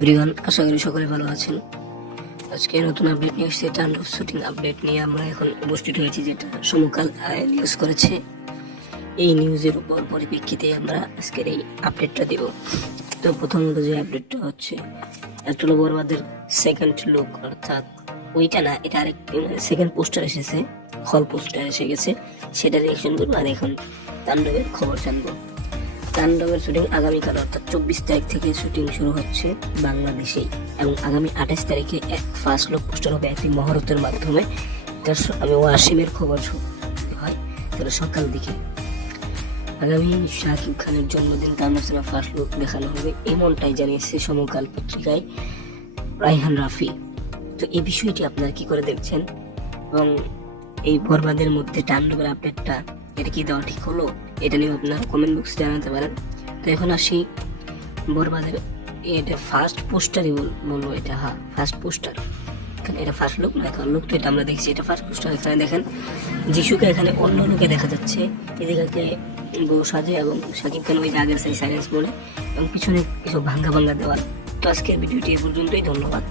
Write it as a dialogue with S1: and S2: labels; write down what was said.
S1: প্রিয়ন আশা করি সকলে ভালো আছেন। আজকে নতুন আপডেট নিয়ে এসেছে টান্ডব শুটিং আপডেট নিয়ে আমরা এখন উপস্থিত হয়েছি, যেটা সমকাল নিউজ করেছে। এই নিউজের উপর পরিপ্রেক্ষিতে আমরা আজকের এই আপডেটটা দেব। তো প্রথমত যে আপডেটটা হচ্ছে হলো বরবাদের সেকেন্ড লুক অর্থাৎ ওইটা না, এটা আরেকটি মানে সেকেন্ড পোস্টার এসেছে হল পোস্টার এসে গেছে সেটা রিয়েকশন করব আর এখন তাণ্ডবের খবর জানব। তাণ্ডবের শুটিং আগামীকাল অর্থাৎ চব্বিশ তারিখ থেকে শুটিং শুরু হচ্ছে বাংলাদেশেই। এবং আগামী আঠাশ তারিখে এক ফার্স্ট লুক পোস্টার হবে একটি মহরতের মাধ্যমে। আমি ওয়াসিমের খবর হয়, তাহলে সকাল দিকে। আগামী শাকিব খানের জন্মদিন তাণ্ডব সিনেমা ফার্স্ট লুক দেখানো হবে। এমনটাই জানিয়েছে সমকাল পত্রিকায় রাইহান রাফি। তো এই বিষয়টি আপনারা কি করে দেখছেন? এবং এই বরবাদের মধ্যে তাণ্ডবের আপডেটটা এটা কি দেওয়া ঠিক হলো? এটা নিয়ে আপনারা কমেন্ট বক্সে জানাতে পারেন। তো এখন আসি বরবাদের, এটা ফার্স্ট পোস্টারই বলব এটা হ্যাঁ ফার্স্ট পোস্টার এখানে এটা ফার্স্ট লুক না, এখন লুক তো এটা আমরা দেখছি, এটা ফার্স্ট পোস্টার এখানে দেখেন, যিশুকে এখানে অন্য লোকে দেখা যাচ্ছে। এদিকে বউ সাজে এবং সাকিব খান ওই আগের সাই সাইলেন্স বলে, এবং পিছনে কিছু ভাঙ্গা ভাঙ্গা দেওয়াল। তো আজকের ভিডিওটি এ পর্যন্তই, ধন্যবাদ।